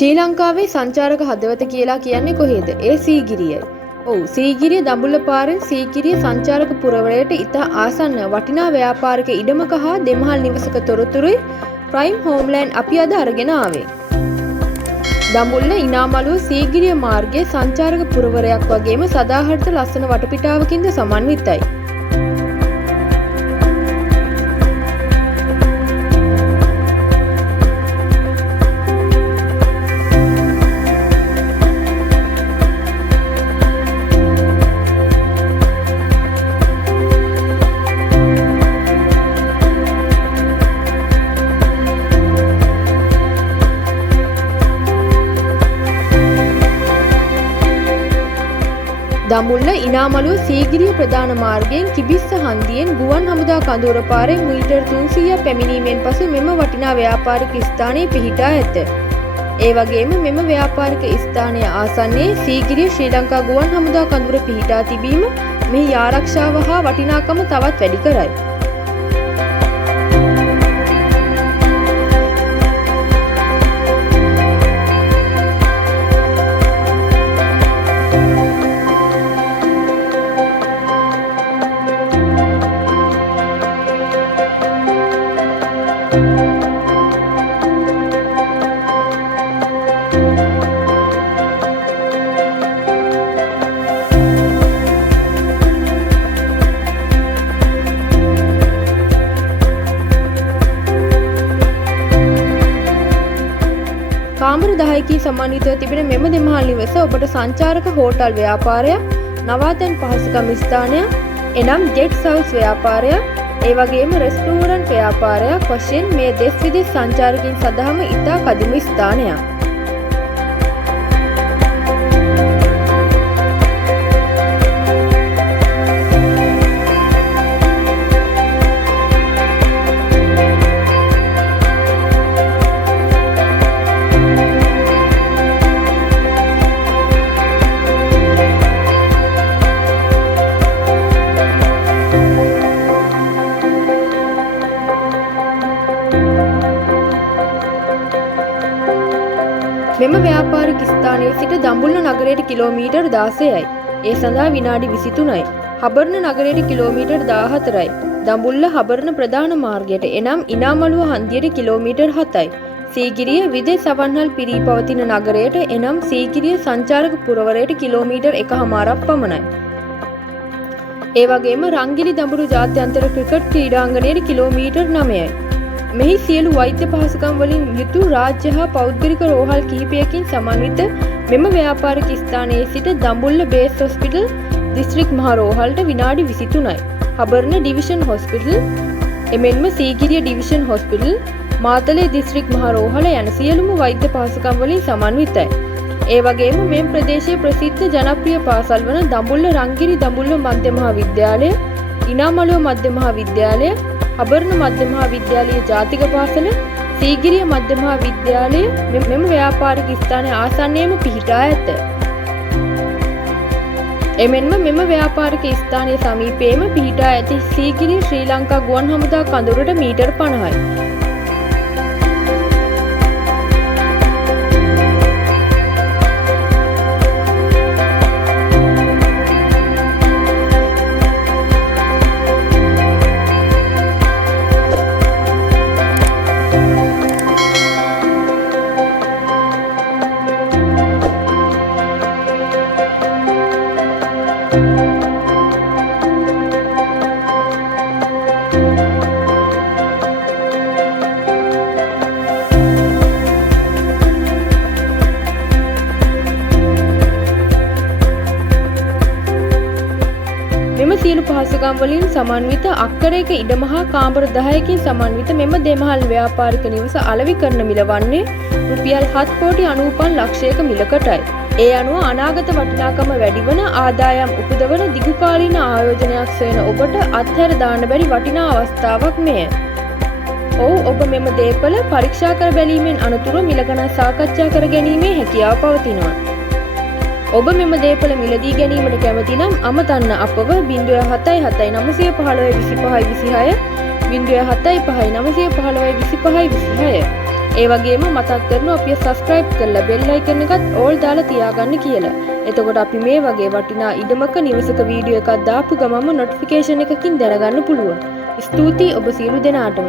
ශ්‍රී ලංකාවේ සංචාරක හදවත කියලා කියන්නේ කොහේද? ඒ සීගිරියයි. ඔව්, සීගිරිය දඹුල්ල පාරෙන් සීගිරිය සංචාරක පුරවරයට ඉතා ආසන්න වටිනා ව්‍යාපාරික ඉඩමක හා දෙමහල් නිවසක තොරතුරුයි ප්‍රයිම් හෝම්ලෑන්ඩ් අපි අද අරගෙන ආවේ. දඹුල්ල ඉනාමලුව සීගිරිය මාර්ගයේ සංචාරක පුරවරයක් වගේම සදාහරිත ලස්සන වටපිටාවකින්ද සමන්විතයි. දඹුල්ල ඉනාමලුව සීගිරිය ප්‍රධාන මාර්ගයෙන් කිබිස්ස හන්දියෙන් ගුවන් හමුදා කඳවුර පාරෙන් මීටර් 300ක් පැමිණීමෙන් පසු මෙම වටිනා ව්‍යාපාරික ස්ථානයේ පිහිටා ඇත. ඒ වගේම මෙම ව්‍යාපාරික ස්ථානය ආසන්නයේ සීගිරිය ශ්‍රී ලංකා ගුවන් හමුදා කඳවුර පිහිටා තිබීම මෙහි ආරක්ෂාව හා වටිනාකම තවත් වැඩි කරයි. කාමර 10කින් සමන්විතව තිබෙන මෙම දෙමහල් නිවස ඔබට සංචාරක හෝටල් ව්‍යාපාරයක්, නවාතැන් පහසුකම් ස්ථානයක්, එනම් ජෙට්ස් හවුස් ව්‍යාපාරයක්, ඒ වගේම රෙස්ටෝරන්ට් ව්‍යාපාරයක් වශයෙන් මේ දෙස් විදෙස් සංචාරකයන් සඳහාම ඉතා කදිම ස්ථානයක්. මෙම ව්‍යාපාරික ස්ථානයේ සිට දඹුල්ල නගරයට කිලෝමීටර් 16යි. ඒ සඳහා විනාඩි 23යි. හබර්ණ නගරයට කිලෝමීටර් 14යි. දඹුල්ල හබර්ණ ප්‍රධාන මාර්ගයට එනම් ඉනාමලුව හන්දියට කිලෝමීටර් 7යි. සීගිරිය විදෙස් අවන්හල් පිරී පවතින නගරයට එනම් සීගිරිය සංචාරක පුරවරයට කිලෝමීටර් 1.5ක් පමණයි. ඒ වගේම රංගිලි දඹුරු ජාත්‍යන්තර ක්‍රිකට් ක්‍රීඩාංගණයට කිලෝමීටර් 9යි. මෙහි සියලු වෛද්‍ය පහසුකම් වලින් යුතු රාජ්‍ය හා පෞද්ගලික රෝහල් කිහිපයකින් සමන්විත මෙම ව්‍යාපාරික ස්ථානයේ සිට දඹුල්ල බේස් හොස්පිටල් දිස්ත්‍රික් මහා රෝහලට විනාඩි 23යි. හබර්ණ ඩිවිෂන් හොස්පිටල් එමෙන්ම Sigiriya division hospital Matale district මහා රෝහල යන සියලුම වෛද්‍ය පහසුකම් වලින් සමන්විතයි. ඒ වගේම මෙම ප්‍රදේශයේ ප්‍රසිද්ධ ජනප්‍රිය පාසල් වන දඹුල්ල රංගිරි දඹුල්ල මධ්‍ය මහා විද්‍යාලය, ඉනාමලුව මධ්‍ය මහා විද්‍යාලය, හබර්ණ මධ්‍ය මහා විද්‍යාලීය ජාතික පාසල, සීගිරිය මධ්‍ය මහා විද්‍යාලය මෙම ව්‍යාපාරික ස්ථානයේ ආසන්නයේම පිහිටා ඇත. එමෙන්ම මෙම ව්‍යාපාරික ස්ථානයේ සමීපයේම පිහිටා ඇති සීගිරිය ශ්‍රී ලංකා ගුවන් හමුදා කඳවුරට මීටර් 50යි. මෙම සියලු පහසුකම් වලින් සමන්විත අක්කරයක ඉඩම හා කාමර 10කින් සමන්විත මෙම දෙමහල් ව්‍යාපාරික නිවස අලෙවි කරන මිල වන්නේ රුපියල් 7,95,00,000ක මිලකටයි. ඒ අනුව අනාගත වටිනාකම වැඩිවන ආදායම් උපදවන දිගුකාලීන ආයෝජනයක් සොයන ඔබට අත්හැර දාන්න බැරි වටිනා අවස්ථාවක් මෙය. ඔව්, ඔබ මෙම දේපල පරීක්ෂා කර බැලීමෙන් අනතුරුව මිල ගණන් සාකච්ඡා කර ගැනීමේ හැකියාව පවතිනවා. ඔබ මෙම දේපල මිලදී ගැනීමට කැමති නම් අමතන්න අපව 077 915 25 26 075 915 25 26 ඒ වගේම මතක් කරනවා අපිව subscribe කරලා bell icon එකත් all දාලා තියාගන්න කියලා. එතකොට අපි මේ වගේ වටිනා ඉඩමක නිවසක වීඩියෝ එකක් දාපු ගමන්ම notification එකකින් දැනගන්න පුළුවන්. ස්තුතියි ඔබ සියලු දෙනාටම.